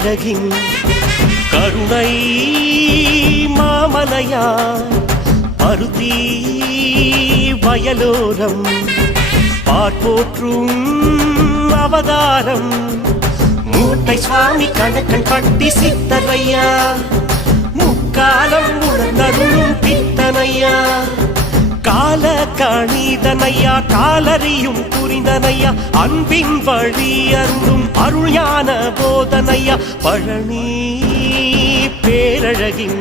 பேரழகின் கருணை மாமலையா பருத்தி வயலோரம் பார்ப்போற்றும் அவதாரம் மூட்டை சுவாமி கணக்கன் பட்டி சித்தரையா முக்காலம் உணர்ந்தருளும் பித்தனையா கால கணிதனையா காலறியும் புரிந்தனையா அன்பின் வழி அருளும் அருள் ஞான போதனையா பழனி பேரழகின்